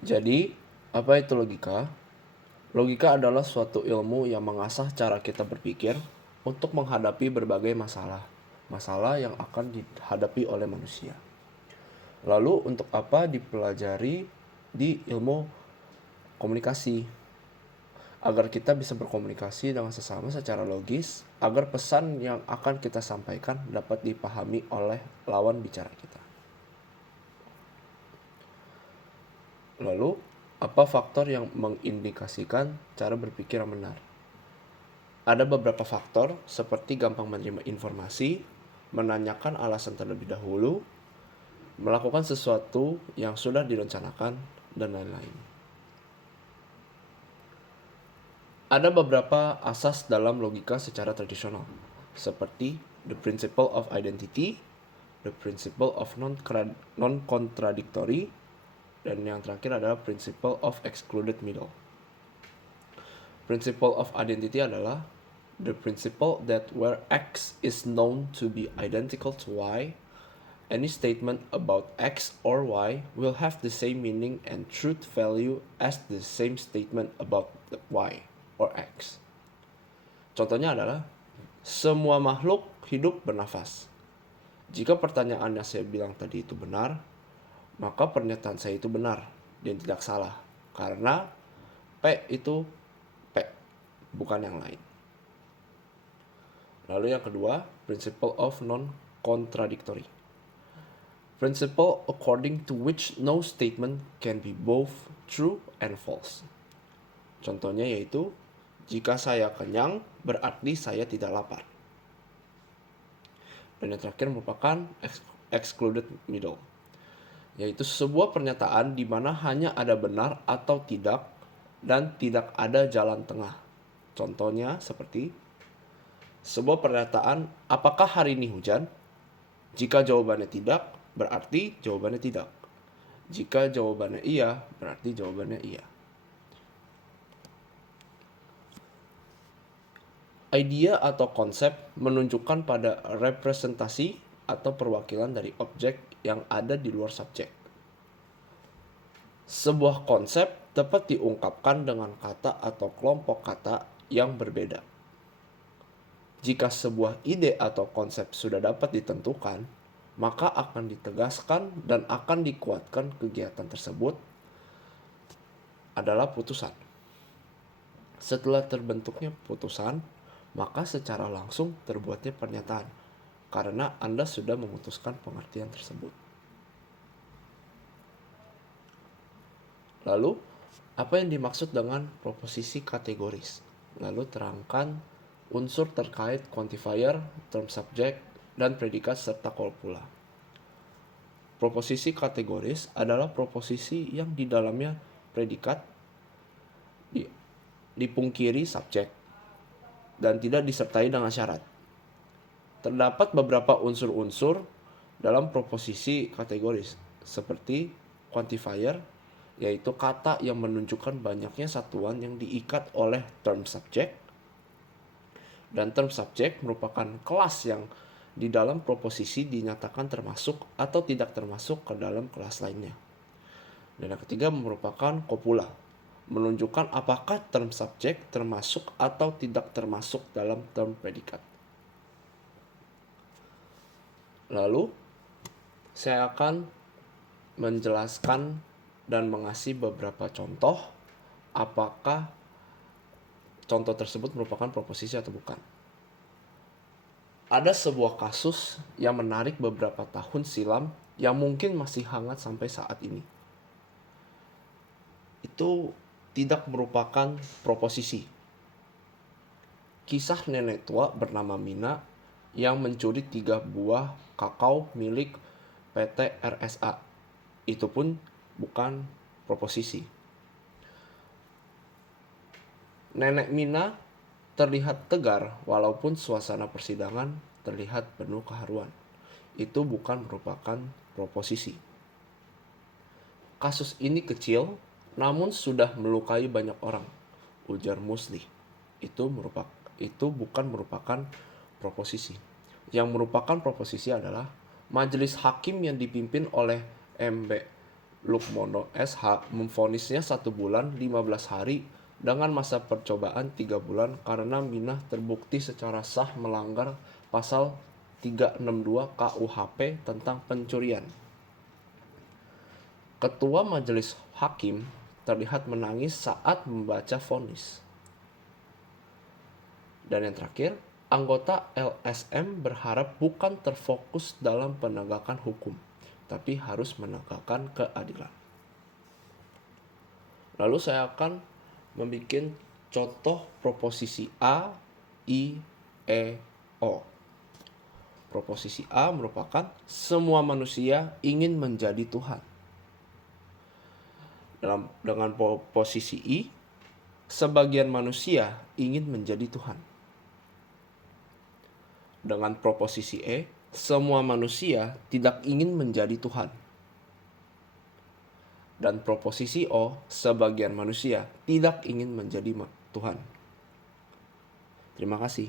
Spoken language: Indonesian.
Jadi, apa itu logika? Logika adalah suatu ilmu yang mengasah cara kita berpikir untuk menghadapi berbagai masalah. Masalah yang akan dihadapi oleh manusia. Lalu, untuk apa dipelajari di ilmu komunikasi? Agar kita bisa berkomunikasi dengan sesama secara logis, agar pesan yang akan kita sampaikan dapat dipahami oleh lawan bicara kita. Lalu, apa faktor yang mengindikasikan cara berpikir yang benar? Ada beberapa faktor seperti gampang menerima informasi, menanyakan alasan terlebih dahulu, melakukan sesuatu yang sudah direncanakan, dan lain-lain. Ada beberapa asas dalam logika secara tradisional, seperti the principle of identity, the principle of non-contradictory, dan yang terakhir adalah principle of excluded middle. Principle of identity adalah the principle that where X is known to be identical to Y, any statement about X or Y will have the same meaning and truth value as the same statement about the Y or X. Contohnya adalah, semua makhluk hidup bernafas. Jika pertanyaan yang saya bilang tadi itu benar, maka pernyataan saya itu benar dan tidak salah. Karena P itu P, bukan yang lain. Lalu yang kedua, principle of non-contradictory. Principle according to which no statement can be both true and false. Contohnya yaitu, jika saya kenyang, berarti saya tidak lapar. Dan yang terakhir merupakan excluded middle, yaitu sebuah pernyataan di mana hanya ada benar atau tidak dan tidak ada jalan tengah. Contohnya seperti sebuah pernyataan, apakah hari ini hujan? Jika jawabannya tidak, berarti jawabannya tidak. Jika jawabannya iya, berarti jawabannya iya. Idea atau konsep menunjukkan pada representasi atau perwakilan dari objek yang ada di luar subjek. Sebuah konsep dapat diungkapkan dengan kata atau kelompok kata yang berbeda. Jika sebuah ide atau konsep sudah dapat ditentukan, maka akan ditegaskan dan akan dikuatkan kegiatan tersebut adalah putusan. Setelah terbentuknya putusan, maka secara langsung terbuatnya pernyataan, karena Anda sudah memutuskan pengertian tersebut. Lalu, apa yang dimaksud dengan proposisi kategoris? Lalu terangkan unsur terkait quantifier, term subject, dan predikat serta copula. Proposisi kategoris adalah proposisi yang di dalamnya predikat dipungkiri subjek dan tidak disertai dengan syarat. Terdapat beberapa unsur-unsur dalam proposisi kategoris, seperti quantifier, yaitu kata yang menunjukkan banyaknya satuan yang diikat oleh term subject, dan term subject merupakan kelas yang di dalam proposisi dinyatakan termasuk atau tidak termasuk ke dalam kelas lainnya. Dan yang ketiga merupakan copula, menunjukkan apakah term subject termasuk atau tidak termasuk dalam term predikat. Lalu, saya akan menjelaskan dan mengasih beberapa contoh apakah contoh tersebut merupakan proposisi atau bukan. Ada sebuah kasus yang menarik beberapa tahun silam yang mungkin masih hangat sampai saat ini. Itu tidak merupakan proposisi. Kisah nenek tua bernama Mina yang mencuri 3 buah kakao milik PT RSA. Itu pun bukan proposisi. Nenek Mina terlihat tegar walaupun suasana persidangan terlihat penuh keharuan. Itu bukan merupakan proposisi. Kasus ini kecil, namun sudah melukai banyak orang, ujar Musli. Itu bukan merupakan proposisi. Yang merupakan proposisi adalah majelis hakim yang dipimpin oleh MB Lukmono SH memvonisnya 1 bulan 15 hari dengan masa percobaan 3 bulan karena Minah terbukti secara sah melanggar pasal 362 KUHP tentang pencurian. Ketua Majelis Hakim terlihat menangis saat membaca vonis. Dan yang terakhir, anggota LSM berharap bukan terfokus dalam penegakan hukum, tapi harus menegakkan keadilan. Lalu saya akan membuat contoh proposisi A, I, E, O. Proposisi A merupakan semua manusia ingin menjadi Tuhan. Dengan posisi I, sebagian manusia ingin menjadi Tuhan. Dengan proposisi E, semua manusia tidak ingin menjadi Tuhan. Dan proposisi O, sebagian manusia tidak ingin menjadi Tuhan. Terima kasih.